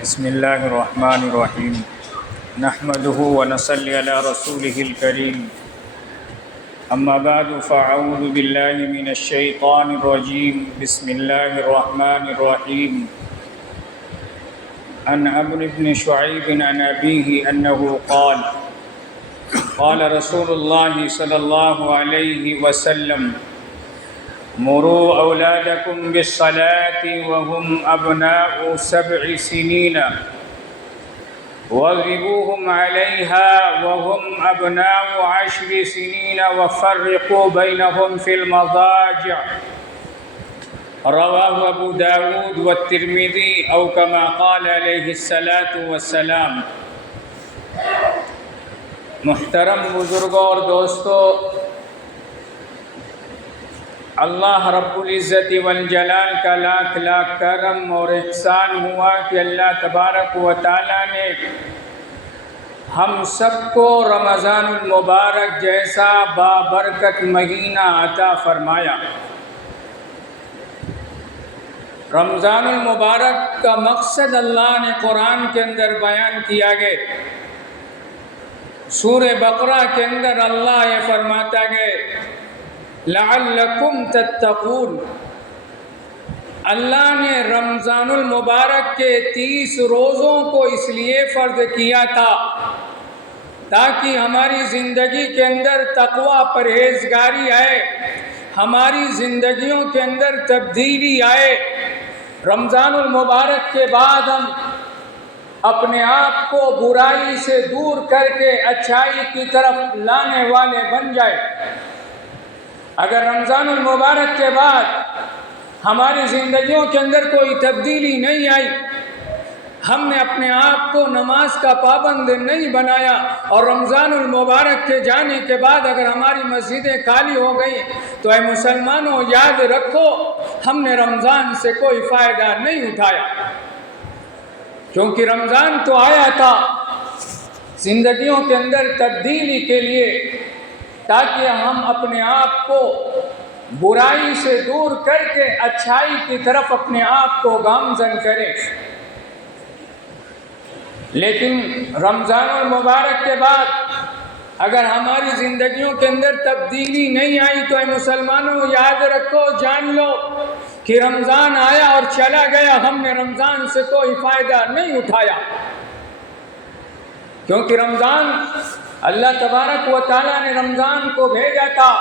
بسم اللہ الرحمن الرحیم نحمده ونصلی علی رسوله الکریم اما بعد فاعوذ باللہ من الشیطان الرجیم بسم اللہ الرحمن الرحیم عن عمرو بن شعیب عن ابیہ انہ قال رسول اللہ صلی اللہ علیہ وسلم مروا أولادكم بالصلاة وهم أبناء 7 سنين واضربوهم عليها وهم أبناء 10 سنين وفرقوا بينهم في المضاجع رواه أبو داود والترمذي أو كما قال عليه الصلاة والسلام۔ محترم بزرگوں اور دوستو، اللہ رب العزت والجلال کا لاکھ لاکھ کرم اور احسان ہوا کہ اللہ تبارک و تعالیٰ نے ہم سب کو رمضان المبارک جیسا بابرکت مہینہ عطا فرمایا۔ رمضان المبارک کا مقصد اللہ نے قرآن کے اندر بیان کیا گیا۔ سورہ بقرہ کے اندر اللہ یہ فرماتا ہے لعلکم تتقون۔ اللہ نے رمضان المبارک کے 30 روزوں کو اس لیے فرض کیا تھا تاکہ ہماری زندگی کے اندر تقوی پرہیزگاری آئے، ہماری زندگیوں کے اندر تبدیلی آئے۔ رمضان المبارک کے بعد ہم اپنے آپ کو برائی سے دور کر کے اچھائی کی طرف لانے والے بن جائے۔ اگر رمضان المبارک کے بعد ہماری زندگیوں کے اندر کوئی تبدیلی نہیں آئی، ہم نے اپنے آپ کو نماز کا پابند نہیں بنایا، اور رمضان المبارک کے جانے کے بعد اگر ہماری مسجدیں خالی ہو گئیں تو اے مسلمانوں یاد رکھو ہم نے رمضان سے کوئی فائدہ نہیں اٹھایا، کیونکہ رمضان تو آیا تھا زندگیوں کے اندر تبدیلی کے لیے، تاکہ ہم اپنے آپ کو برائی سے دور کر کے اچھائی کی طرف اپنے آپ کو گامزن کریں۔ لیکن رمضان المبارک کے بعد اگر ہماری زندگیوں کے اندر تبدیلی نہیں آئی تو اے مسلمانوں یاد رکھو، جان لو کہ رمضان آیا اور چلا گیا، ہم نے رمضان سے کوئی فائدہ نہیں اٹھایا، کیونکہ رمضان اللہ تبارک و تعالیٰ نے رمضان کو بھیجا تھا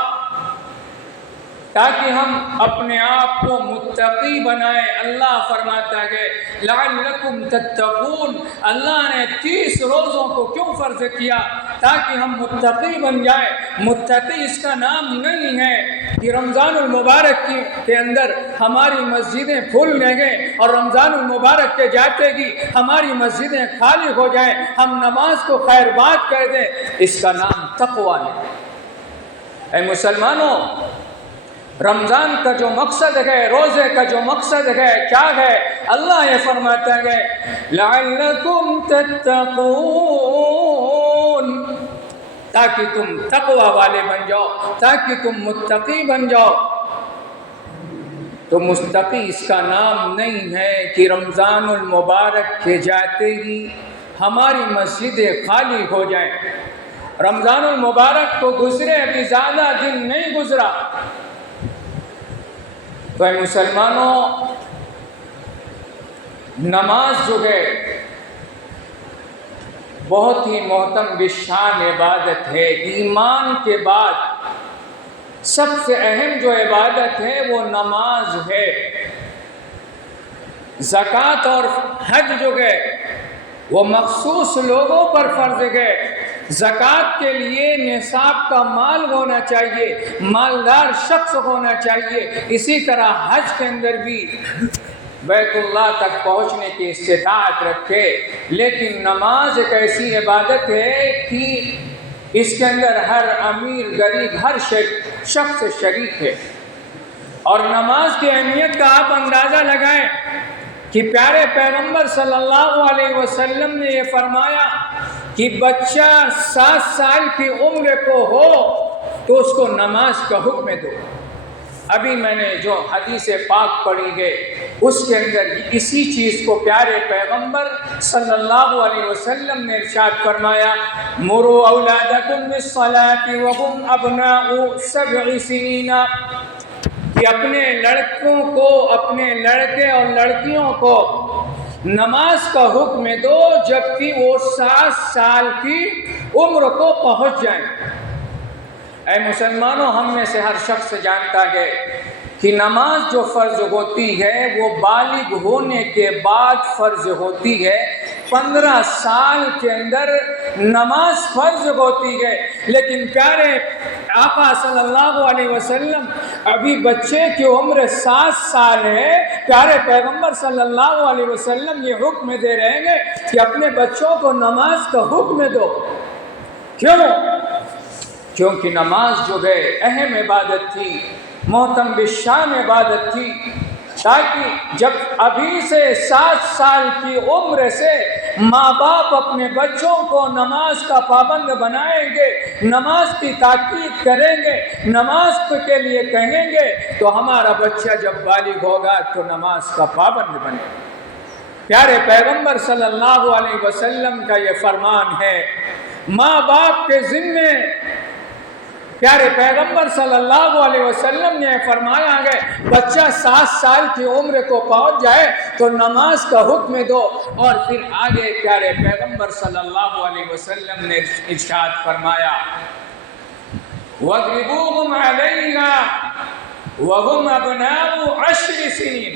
تاکہ ہم اپنے آپ کو متقی بنائیں۔ اللہ فرماتا ہے لعلکم تتقون۔ اللہ نے 30 روزوں کو کیوں فرض کیا؟ تاکہ ہم متقی بن جائیں۔ متقی اس کا نام نہیں ہے کہ رمضان المبارک کے اندر ہماری مسجدیں پھول لگیں اور رمضان المبارک کے جاتے ہی ہماری مسجدیں خالی ہو جائیں، ہم نماز کو خیر بات کر دیں۔ اس کا نام تقویٰ ہے۔ اے مسلمانوں، رمضان کا جو مقصد ہے، روزے کا جو مقصد ہے، کیا ہے؟ اللہ یہ فرماتا ہے لعلکم تتقون، تاکہ تم تقوی والے بن جاؤ، تاکہ تم متقی بن جاؤ۔ تو متقی اس کا نام نہیں ہے کہ رمضان المبارک کے جاتے ہی ہماری مسجدیں خالی ہو جائیں۔ رمضان المبارک کو گزرے ابھی زیادہ دن نہیں گزرا، تو اے مسلمانوں نماز جو ہے بہت ہی محترم بشان عبادت ہے۔ ایمان کے بعد سب سے اہم جو عبادت ہے وہ نماز ہے۔ زکوٰۃ اور حج جو ہے وہ مخصوص لوگوں پر فرض ہے۔ زکوٰۃ کے لیے نصاب کا مال ہونا چاہیے، مالدار شخص ہونا چاہیے۔ اسی طرح حج کے اندر بھی بیت اللہ تک پہنچنے کی استطاعت رکھے۔ لیکن نماز ایک ایسی عبادت ہے کہ اس کے اندر ہر امیر غریب ہر شخص شریک ہے، اور نماز کی اہمیت کا آپ اندازہ لگائیں کہ پیارے پیغمبر صلی اللہ علیہ وسلم نے یہ فرمایا کہ بچہ 7 سال کی عمر کو ہو تو اس کو نماز کا حکم دو۔ ابھی میں نے جو حدیث پاک پڑھی ہے اس کے اندر اسی چیز کو پیارے پیغمبر صلی اللہ علیہ وسلم نے ارشاد فرمایا، مروا اولادکم بالصلاۃ وهم ابناء 7 سنین، کہ اپنے لڑکوں کو، اپنے لڑکے اور لڑکیوں کو نماز کا حکم دو جبکہ وہ 7 سال کی عمر کو پہنچ جائیں۔ اے مسلمانوں، ہم میں سے ہر شخص جانتا ہے کہ نماز جو فرض ہوتی ہے وہ بالغ ہونے کے بعد فرض ہوتی ہے۔ 15 سال کے اندر نماز فرض ہوتی ہے، لیکن پیارے آقا صلی اللہ علیہ وسلم ابھی بچے کی عمر 7 سال ہے، پیارے پیغمبر صلی اللہ علیہ وسلم یہ حکم دے رہے ہیں کہ اپنے بچوں کو نماز کا حکم دو۔ کیوں؟ کیونکہ نماز جو ہے اہم عبادت تھی، محتم بالشان عبادت تھی، تاکہ جب ابھی سے 7 سال کی عمر سے ماں باپ اپنے بچوں کو نماز کا پابند بنائیں گے، نماز کی تاکید کریں گے، نماز کے لیے کہیں گے، تو ہمارا بچہ جب بالغ ہوگا تو نماز کا پابند بنے گا۔ پیارے پیغمبر صلی اللہ علیہ وسلم کا یہ فرمان ہے، ماں باپ کے ذمے پیارے پیغمبر صلی اللہ علیہ وسلم نے فرمایا ہے بچہ 7 سال کی عمر کو پہنچ جائے تو نماز کا حکم دو، اور پھر آگے پیارے پیغمبر صلی اللہ علیہ وسلم نے ارشاد فرمایا، وَاضْرِبُوهُمْ عَلَيْهَا وَهُمْ أَبْنَاءُ 10 سنین،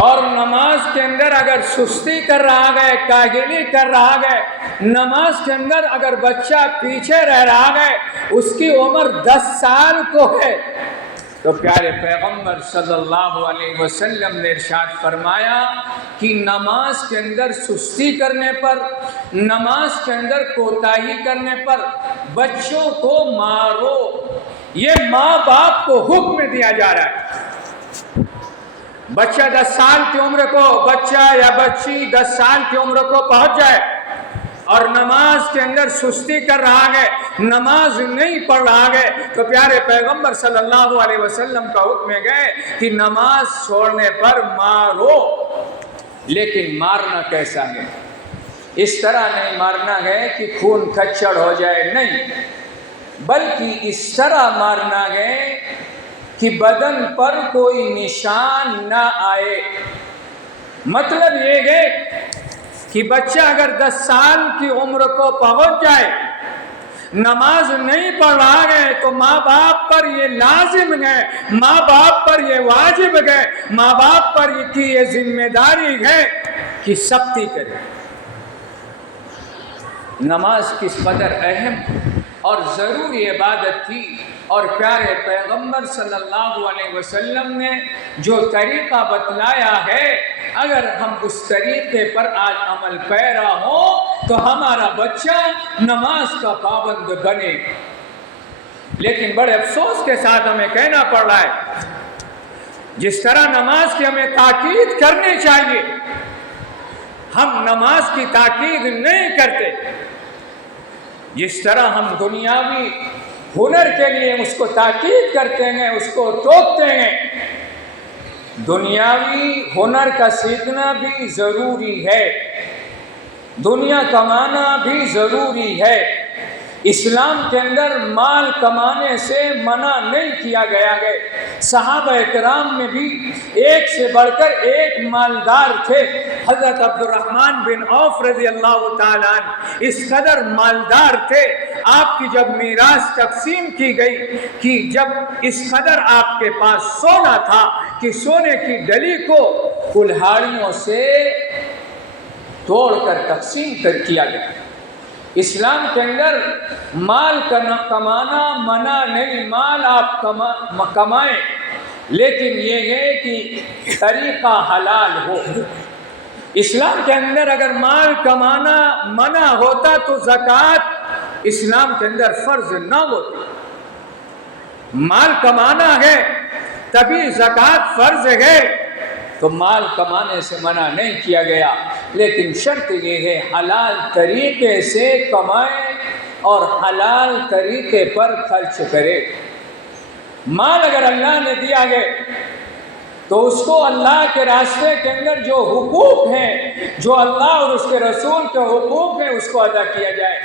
اور نماز کے اندر اگر سستی کر رہا ہے، کاہلی کر رہا ہے، نماز کے اندر اگر بچہ پیچھے رہ رہا ہے، اس کی عمر 10 سال کو ہے، تو پیارے پیغمبر صلی اللہ علیہ وسلم نے ارشاد فرمایا کہ نماز کے اندر سستی کرنے پر، نماز کے اندر کوتاہی کرنے پر بچوں کو مارو۔ یہ ماں باپ کو حکم دیا جا رہا ہے۔ بچہ 10 سال کی عمر کو، بچہ یا بچی 10 سال کی عمر کو پہنچ جائے اور نماز کے اندر سستی کر رہا ہے، نماز نہیں پڑھ رہا ہے، تو پیارے پیغمبر صلی اللہ علیہ وسلم کا حکم ہے کہ نماز چھوڑنے پر مارو۔ لیکن مارنا کیسا ہے؟ اس طرح نہیں مارنا ہے کہ خون کھچڑ ہو جائے، نہیں، بلکہ اس طرح مارنا ہے کہ بدن پر کوئی نشان نہ آئے۔ مطلب یہ ہے کہ بچہ اگر 10 سال کی عمر کو پہنچ جائے، نماز نہیں پڑھ رہا ہے، تو ماں باپ پر یہ لازم ہے، ماں باپ پر یہ واجب ہے، ماں باپ پر یہ ذمہ داری ہے کہ سختی کرے۔ نماز کس قدر اہم اور ضروری عبادت تھی، اور پیارے پیغمبر صلی اللہ علیہ وسلم نے جو طریقہ بتلایا ہے، اگر ہم اس طریقے پر آج عمل پیرا ہوں تو ہمارا بچہ نماز کا پابند بنے۔ لیکن بڑے افسوس کے ساتھ ہمیں کہنا پڑ رہا ہے، جس طرح نماز کی ہمیں تاکید کرنی چاہیے، ہم نماز کی تاکید نہیں کرتے۔ جس طرح ہم دنیاوی ہنر کے لیے اس کو تاکید کرتے ہیں، اس کو ٹوکتے ہیں، دنیاوی ہنر کا سیکھنا بھی ضروری ہے، دنیا کمانا بھی ضروری ہے۔ اسلام کے اندر مال کمانے سے منع نہیں کیا گیا ہے۔ صحابہ کرام میں بھی ایک سے بڑھ کر ایک مالدار تھے۔ حضرت عبد الرحمن بن عوف رضی اللہ تعالیٰ عنہ اس قدر مالدار تھے، آپ کی جب میراث تقسیم کی گئی کہ جب اس قدر آپ کے پاس سونا تھا کہ سونے کی ڈلی کو کلہاڑیوں سے توڑ کر تقسیم کیا گیا۔ اسلام کے اندر مال کمانا منع نہیں، مال آپ کمائیں، لیکن یہ ہے کہ طریقہ حلال ہو۔ اسلام کے اندر اگر مال کمانا منع ہوتا تو زکوٰۃ اسلام کے اندر فرض نہ ہوتی۔ مال کمانا ہے تبھی زکوٰۃ فرض ہے، تو مال کمانے سے منع نہیں کیا گیا، لیکن شرط یہ ہے حلال طریقے سے کمائے اور حلال طریقے پر خرچ کرے۔ مال اگر اللہ نے دیا ہے تو اس کو اللہ کے راستے کے اندر جو حقوق ہیں، جو اللہ اور اس کے رسول کے حقوق ہیں، اس کو ادا کیا جائے۔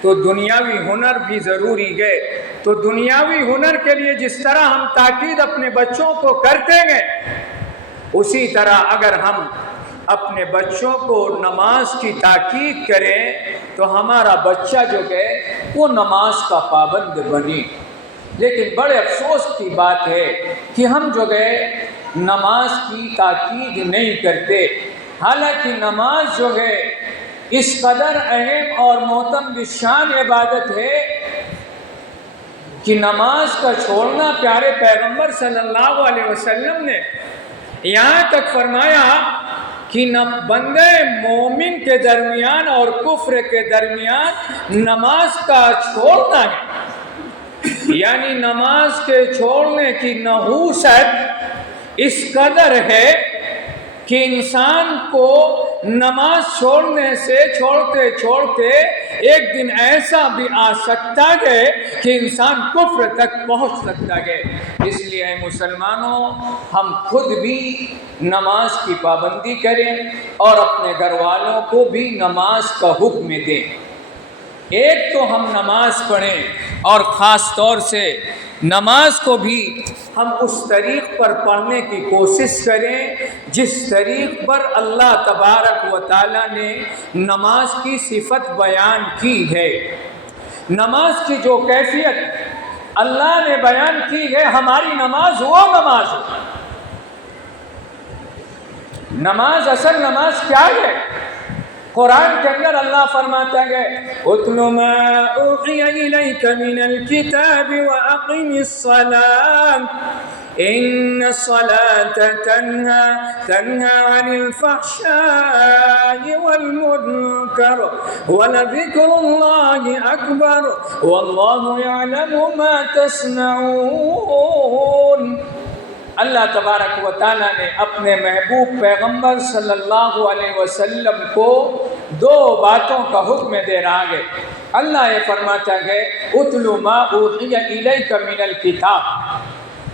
تو دنیاوی ہنر بھی ضروری ہے۔ تو دنیاوی ہنر کے لیے جس طرح ہم تاکید اپنے بچوں کو کرتے ہیں، اسی طرح اگر ہم اپنے بچوں کو نماز کی تاکید کریں تو ہمارا بچہ جو ہے وہ نماز کا پابند بنے۔ لیکن بڑے افسوس کی بات ہے کہ ہم جو ہے نماز کی تاکید نہیں کرتے، حالانکہ نماز جو ہے اس قدر اہم اور معتم بشان عبادت ہے کہ نماز کا چھوڑنا پیارے پیغمبر صلی اللہ علیہ وسلم نے یہاں تک فرمایا کہ بندے مومن کے درمیان اور کفر کے درمیان نماز کا چھوڑنا ہے، یعنی نماز کے چھوڑنے کی نحوست اس قدر ہے کہ انسان کو نماز چھوڑنے سے چھوڑتے چھوڑتے ایک دن ایسا بھی آ سکتا ہے کہ انسان کفر تک پہنچ سکتا ہے۔ اس لیے اے مسلمانوں، ہم خود بھی نماز کی پابندی کریں اور اپنے گھر والوں کو بھی نماز کا حکم دیں۔ ایک تو ہم نماز پڑھیں اور خاص طور سے نماز کو بھی ہم اس طریق پر پڑھنے کی کوشش کریں جس طریق پر اللہ تبارک و تعالیٰ نے نماز کی صفت بیان کی ہے۔ نماز کی جو کیفیت اللہ نے بیان کی ہے، ہماری نماز وہ نماز ہو۔ نماز، اصل نماز کیا ہے؟ قرآن کے اندر اللہ فرماتا ہے اتل ما اوحی الیک من الکتاب واقم الصلاۃ ان الصلاۃ تنہی عن الفحشاء والمنکر ولذکر اللہ اکبر واللہ یعلم ما تصنعون۔ اللہ تبارک و تعالیٰ نے اپنے محبوب پیغمبر صلی اللہ علیہ وسلم کو دو باتوں کا حکم دے رہا ہے۔ اللہ یہ فرماتا ہے اتل ما اوحی الیک من الکتاب،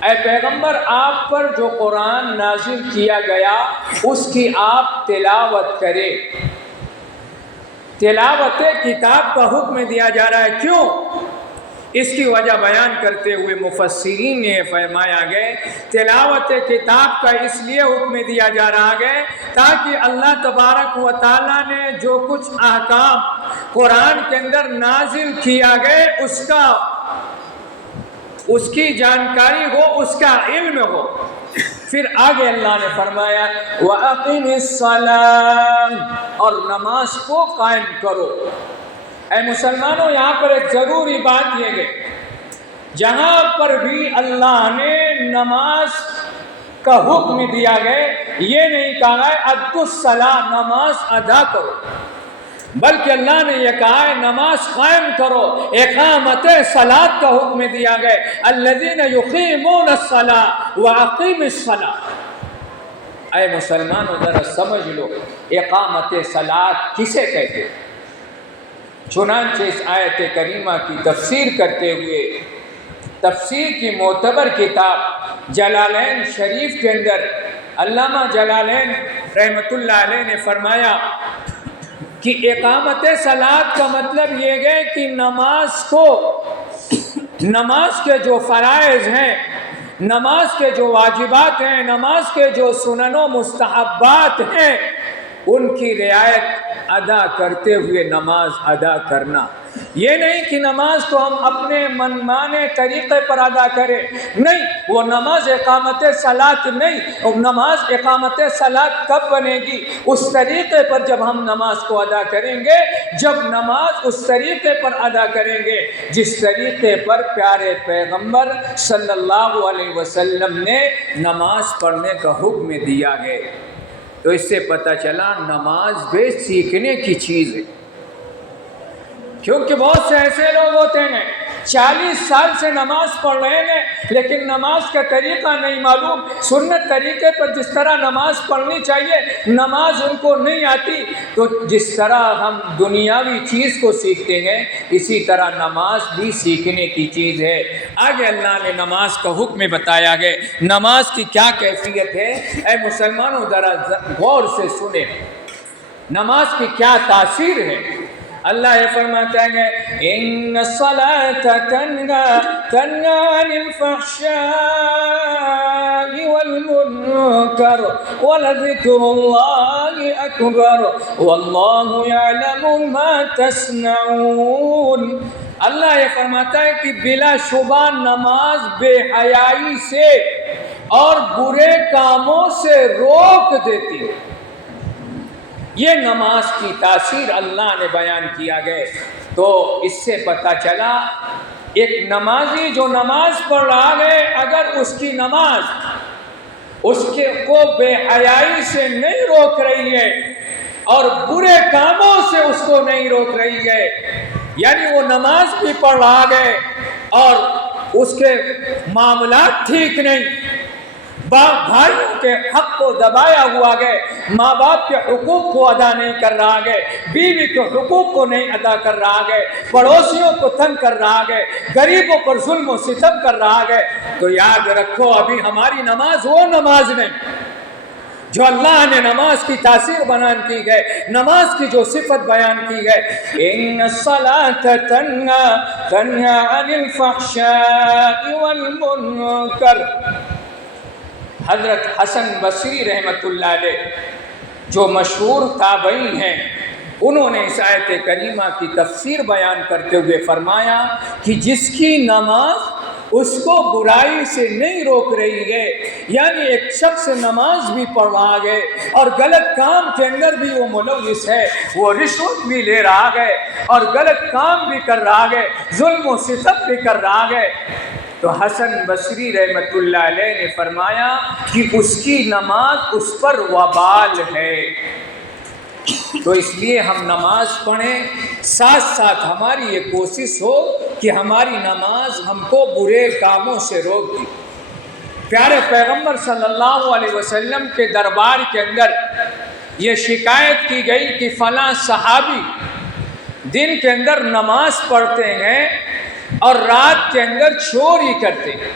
اے پیغمبر آپ پر جو قرآن نازل کیا گیا اس کی آپ تلاوت کرے۔ تلاوت کتاب کا حکم دیا جا رہا ہے، کیوں؟ اس کی وجہ بیان کرتے ہوئے مفسرین نے فرمایا ہے تلاوت کتاب کا اس لیے حکم دیا جا رہا ہے تاکہ اللہ تبارک و تعالیٰ نے جو کچھ احکام قرآن کے اندر نازل کیا گئے اس کی جانکاری ہو، اس کا علم ہو۔ پھر آگے اللہ نے فرمایا وَأَقِمِ الصَّلَاةَ، اور نماز کو قائم کرو۔ اے مسلمانوں، یہاں پر ایک ضروری بات یہ ہے، جہاں پر بھی اللہ نے نماز کا حکم دیا ہے یہ نہیں کہا ہے ادوا الصلاۃ، نماز ادا کرو، بلکہ اللہ نے یہ کہا ہے نماز قائم کرو۔ اقامت صلاۃ کا حکم دیا گیا الذین یقیمون الصلاۃ واقیم الصلاۃ۔ اے مسلمانوں ذرا سمجھ لو اقامت صلاۃ کسے کہتے ہیں؟ چنانچہ اس آیت کریمہ کی تفسیر کرتے ہوئے تفسیر کی معتبر کتاب جلالین شریف کے اندر علامہ جلالین رحمۃ اللہ علیہ نے فرمایا کہ اقامت صلاۃ کا مطلب یہ ہے کہ نماز کے جو فرائض ہیں، نماز کے جو واجبات ہیں، نماز کے جو سنن و مستحبات ہیں، ان کی رعایت ادا کرتے ہوئے نماز ادا کرنا۔ یہ نہیں کہ نماز کو ہم اپنے من مانے طریقے پر ادا کریں، نہیں، وہ نماز اقامت صلاۃ نہیں۔ نماز اقامت صلاۃ کب بنے گی؟ اس طریقے پر جب ہم نماز کو ادا کریں گے، جب نماز اس طریقے پر ادا کریں گے جس طریقے پر پیارے پیغمبر صلی اللہ علیہ وسلم نے نماز پڑھنے کا حکم دیا ہے۔ تو اس سے پتہ چلا نماز بھی سیکھنے کی چیز ہے، کیونکہ بہت سے ایسے لوگ ہوتے ہیں 40 سال سے نماز پڑھ رہے ہیں لیکن نماز کا طریقہ نہیں معلوم، سنت طریقے پر جس طرح نماز پڑھنی چاہیے نماز ان کو نہیں آتی۔ تو جس طرح ہم دنیاوی چیز کو سیکھتے ہیں اسی طرح نماز بھی سیکھنے کی چیز ہے۔ آگے اللہ نے نماز کا حکم بتایا ہے، نماز کی کیا کیفیت ہے۔ اے مسلمانوں ذرا غور سے سنیں، نماز کی کیا تاثیر ہے۔ اللہ یہ فرماتا ہے ان الصلاة تنہی عن الفحشاء والمنکر ولذکر اللہ اکبر واللہ یعلم ما تصنعون۔ اللہ یہ فرماتا ہے کہ بلا شبہ نماز بے حیائی سے اور برے کاموں سے روک دیتی ہے۔ یہ نماز کی تاثیر اللہ نے بیان کیا گیا۔ تو اس سے پتہ چلا ایک نمازی جو نماز پڑھ رہا ہے اگر اس کی نماز اس کو بے حیائی سے نہیں روک رہی ہے اور برے کاموں سے اس کو نہیں روک رہی ہے، یعنی وہ نماز بھی پڑھ رہا ہے اور اس کے معاملات ٹھیک نہیں، بھائیوں کے حق کو دبایا ہوا ہے، ماں باپ کے حقوق کو ادا نہیں کر رہا ہے، بیوی کے حقوق کو نہیں ادا کر رہا ہے، پڑوسیوں کو تنگ کر رہا ہے، غریبوں پر ظلم و ستم کر رہا ہے، تو یاد رکھو ابھی ہماری نماز وہ نماز نہیں جو اللہ نے نماز کی تاثیر بیان کی ہے، نماز کی جو صفت بیان کی ہے، ان الصلاة تنہی عن الفحشاء والمنکر۔ حضرت حسن بصری رحمۃ اللہ علیہ جو مشہور تابعی ہیں، انہوں نے اس آیت کریمہ کی تفسیر بیان کرتے ہوئے فرمایا کہ جس کی نماز اس کو برائی سے نہیں روک رہی ہے، یعنی ایک شخص نماز بھی پڑھ رہا ہے اور غلط کام کے اندر بھی وہ ملوث ہے، وہ رشوت بھی لے رہا ہے اور غلط کام بھی کر رہا ہے، ظلم و ستم بھی کر رہا ہے، تو حسن بصری رحمۃ اللہ علیہ نے فرمایا کہ اس کی نماز اس پر وبال ہے۔ تو اس لیے ہم نماز پڑھیں، ساتھ ساتھ ہماری یہ کوشش ہو کہ ہماری نماز ہم کو برے کاموں سے روک دے۔ پیارے پیغمبر صلی اللہ علیہ وسلم کے دربار کے اندر یہ شکایت کی گئی کہ فلاں صحابی دن کے اندر نماز پڑھتے ہیں اور رات کے اندر چوری کرتے ہیں۔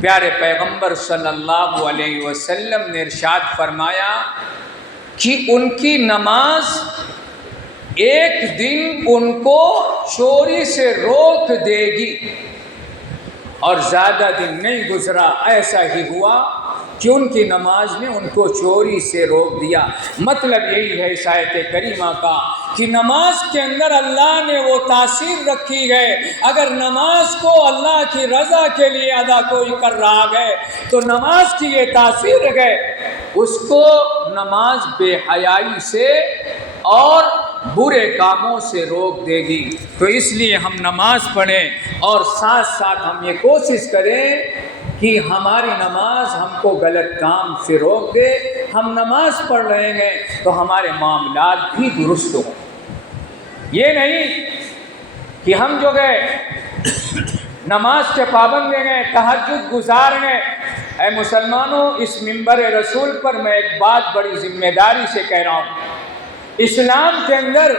پیارے پیغمبر صلی اللہ علیہ وسلم نے ارشاد فرمایا کہ ان کی نماز ایک دن ان کو چوری سے روک دے گی، اور زیادہ دن نہیں گزرا ایسا ہی ہوا کہ ان کی نماز نے ان کو چوری سے روک دیا۔ مطلب یہی ہے اس آیت کریمہ کا کہ نماز کے اندر اللہ نے وہ تاثیر رکھی ہے، اگر نماز کو اللہ کی رضا کے لیے ادا کوئی کر رہا ہے تو نماز کی یہ تاثیر ہے، اس کو نماز بے حیائی سے اور برے کاموں سے روک دے گی۔ تو اس لیے ہم نماز پڑھیں اور ساتھ ساتھ ہم یہ کوشش کریں کہ ہماری نماز ہم کو غلط کام سے روک دے۔ ہم نماز پڑھ رہے ہیں تو ہمارے معاملات بھی درست ہوں، یہ نہیں کہ ہم جو گئے نماز کے پابند ہیں، تہجد گزار ہیں۔ اے مسلمانوں، اس منبر رسول پر میں ایک بات بڑی ذمہ داری سے کہہ رہا ہوں، اسلام کے اندر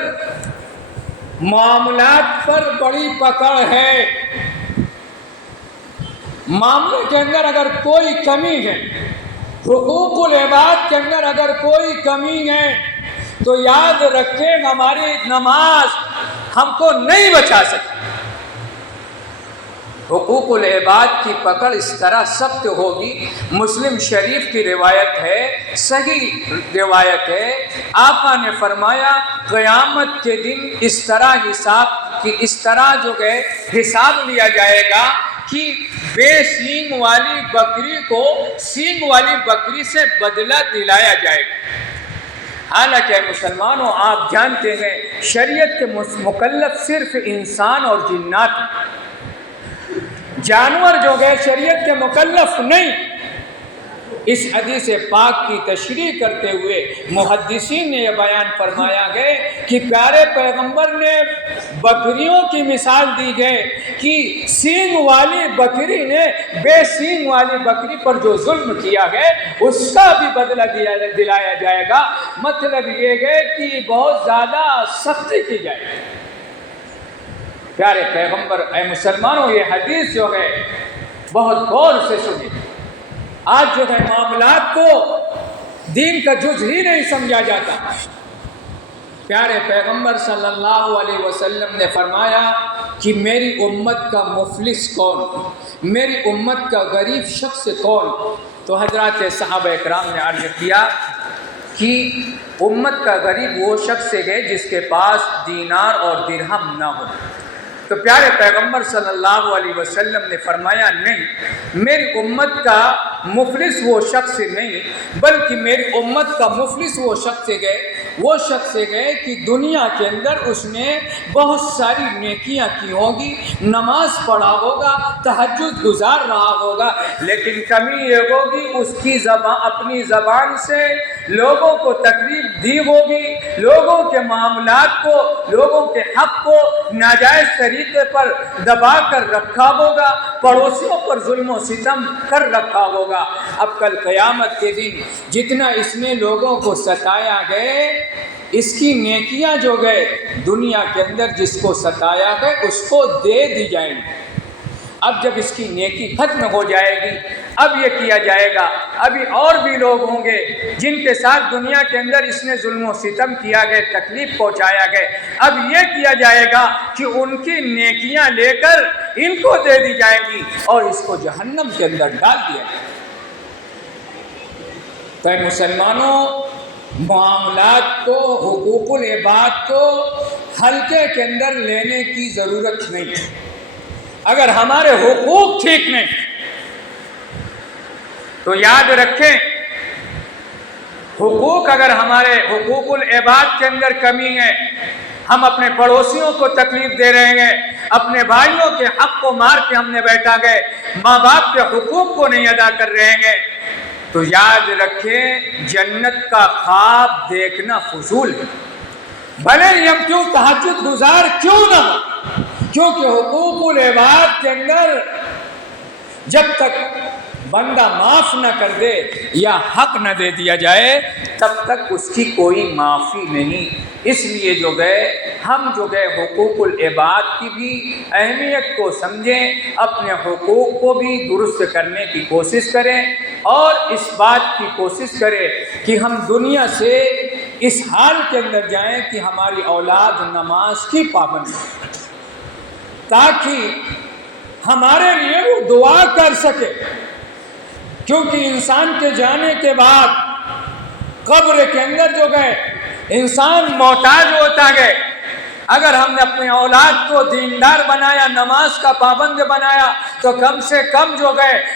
معاملات پر بڑی پکڑ ہے۔ معاملے کے اندر اگر کوئی کمی ہے، حقوق العباد کے اندر اگر کوئی کمی ہے تو یاد رکھیں ہماری نماز ہم کو نہیں بچا سکتی۔ حقوق العباد کی پکڑ اس طرح سخت ہوگی، مسلم شریف کی روایت ہے، صحیح روایت ہے، آقا نے فرمایا قیامت کے دن اس طرح جو ہے حساب لیا جائے گا کہ بے سینگ والی بکری کو سینگ والی بکری سے بدلہ دلایا جائے گا۔ حالانکہ مسلمانوں آپ جانتے ہیں شریعت کے مکلف صرف انسان اور جنات ہیں، جانور جو گئے شریعت کے مکلف نہیں۔ اس حدیث پاک کی تشریح کرتے ہوئے محدثین نے یہ بیان فرمایا گئے کہ پیارے پیغمبر نے بکریوں کی مثال دی گئے کہ سینگ والی بکری نے بے سینگ والی بکری پر جو ظلم کیا گئے اس کا بھی بدلہ دلایا جائے گا۔ مطلب یہ ہے کہ بہت زیادہ سختی کی جائے گی۔ پیارے پیغمبر، اے مسلمانوں، یہ حدیث جو ہے بہت غور سے سنیں۔ آج جو ہے معاملات کو دین کا جز ہی نہیں سمجھا جاتا۔ پیارے پیغمبر صلی اللہ علیہ وسلم نے فرمایا کہ میری امت کا مفلس کون، میری امت کا غریب شخص کون؟ تو حضرات صحابہ اکرام نے عرض کیا کہ امت کا غریب وہ شخص ہے جس کے پاس دینار اور درہم نہ ہو۔ تو پیارے پیغمبر صلی اللہ علیہ وسلم نے فرمایا نہیں، میری امت کا مفلس وہ شخص نہیں، بلکہ میری امت کا مفلس وہ شخص گئے کہ دنیا کے اندر اس نے بہت ساری نیکیاں کی ہوگی، نماز پڑھا ہوگا، تہجد گزار رہا ہوگا، لیکن کمی یہ ہوگی اس کی اپنی زبان سے لوگوں کو تکلیف دی ہوگی، لوگوں کے معاملات کو، لوگوں کے حق کو ناجائز طریقے پر دبا کر رکھا ہوگا، پڑوسیوں پر ظلم و ستم کر رکھا ہوگا۔ اب کل قیامت کے دن جتنا اس میں لوگوں کو ستایا گئے، اس کی نیکیاں جو گئے دنیا کے اندر جس کو ستایا گئے اس کو دے دی جائیں گی۔ اب جب اس کی نیکی ختم ہو جائے گی، اب یہ کیا جائے گا، ابھی اور بھی لوگ ہوں گے جن کے ساتھ دنیا کے اندر اس نے ظلم و ستم کیا گئے، تکلیف پہنچایا گئے، اب یہ کیا جائے گا کہ ان کی نیکیاں لے کر ان کو دے دی جائیں گی اور اس کو جہنم کے اندر ڈال دیا جائے گا۔ تو اے مسلمانوں، معاملات کو، حقوق العباد کو ہلکے کے اندر لینے کی ضرورت نہیں ہے۔ اگر ہمارے حقوق ٹھیک نہیں تو یاد رکھیں، حقوق اگر ہمارے حقوق العباد کے اندر کمی ہے، ہم اپنے پڑوسیوں کو تکلیف دے رہے ہیں، اپنے بھائیوں کے حق کو مار کے ہم نے بیٹھا گئے، ماں باپ کے حقوق کو نہیں ادا کر رہے ہیں، تو یاد رکھیں جنت کا خواب دیکھنا فضول ہے۔ بھلے ہی ہم کیوں تہجد گزار کیوں نہ ہو، کیونکہ حقوق العباد کے اندر جب تک بندہ معاف نہ کر دے یا حق نہ دے دیا جائے تب تک اس کی کوئی معافی نہیں۔ اس لیے ہم حقوق العباد کی بھی اہمیت کو سمجھیں، اپنے حقوق کو بھی درست کرنے کی کوشش کریں اور اس بات کی کوشش کریں کہ ہم دنیا سے اس حال کے اندر جائیں کہ ہماری اولاد نماز کی پابند ہو، تاکہ ہمارے لیے وہ دعا کر سکے، کیونکہ انسان کے جانے کے بعد قبر کے اندر انسان محتاج ہوتا گئے۔ اگر ہم نے اپنے اولاد کو دیندار بنایا، نماز کا پابند بنایا، تو کم سے کم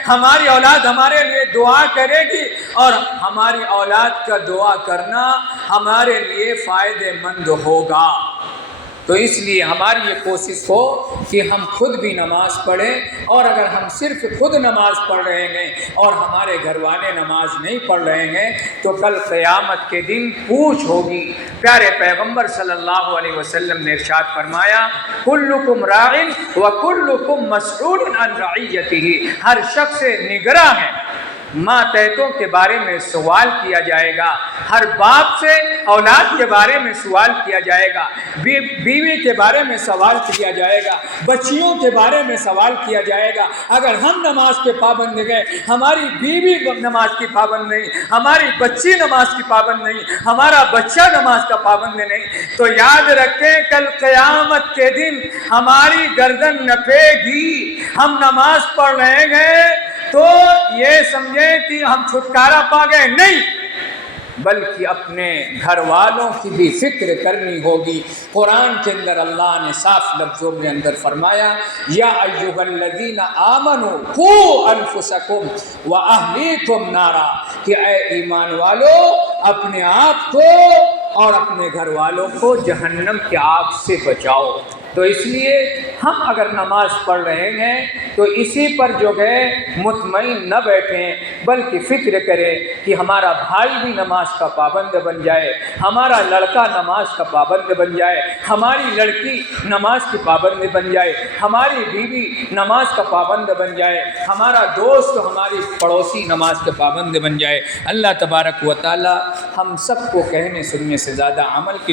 ہماری اولاد ہمارے لیے دعا کرے گی، اور ہماری اولاد کا دعا کرنا ہمارے لیے فائدہ مند ہوگا۔ تو اس لیے ہماری یہ کوشش ہو کہ ہم خود بھی نماز پڑھیں، اور اگر ہم صرف خود نماز پڑھ رہے ہیں اور ہمارے گھر والے نماز نہیں پڑھ رہے ہیں تو کل قیامت کے دن پوچھ ہوگی۔ پیارے پیغمبر صلی اللہ علیہ وسلم نے ارشاد فرمایا، کلکم راع وکلکم مسئول عن رعیتہ، ہر شخص نگراں ہے، ماتحتوں کے بارے میں سوال کیا جائے گا، ہر باپ سے اولاد کے بارے میں سوال کیا جائے گا، بیوی کے بارے میں سوال کیا جائے گا، بچیوں کے بارے میں سوال کیا جائے گا۔ اگر ہم نماز کے پابند گئے، ہماری بیوی نماز کی پابند نہیں، ہماری بچی نماز کی پابند نہیں، ہمارا بچہ نماز کا پابند نہیں، تو یاد رکھیں کل قیامت کے دن ہماری گردن نپے گی۔ ہم نماز پڑھ رہے ہیں تو یہ سمجھیں کہ ہم چھٹکارا پا گئے، نہیں، بلکہ اپنے گھر والوں کی بھی فکر کرنی ہوگی۔ قرآن کے اندر اللہ نے صاف لفظوں میں اندر فرمایا، یا ایھا الذین آمنوا قوا انفسکم واہلیکم نارا، کہ اے ایمان والو اپنے آپ کو اور اپنے گھر والوں کو جہنم کی آگ سے بچاؤ۔ تو اس لیے ہم اگر نماز پڑھ رہے ہیں تو اسی پر جو ہے مطمئن نہ بیٹھیں، بلکہ فکر کریں کہ ہمارا بھائی بھی نماز کا پابند بن جائے، ہمارا لڑکا نماز کا پابند بن جائے، ہماری لڑکی نماز کی پابند بن جائے، ہماری بیوی نماز کا پابند بن جائے، ہمارا دوست ہماری پڑوسی نماز کے پابند بن جائے۔ اللہ تبارک و تعالی ہم سب کو کہنے سننے سے زیادہ عمل کی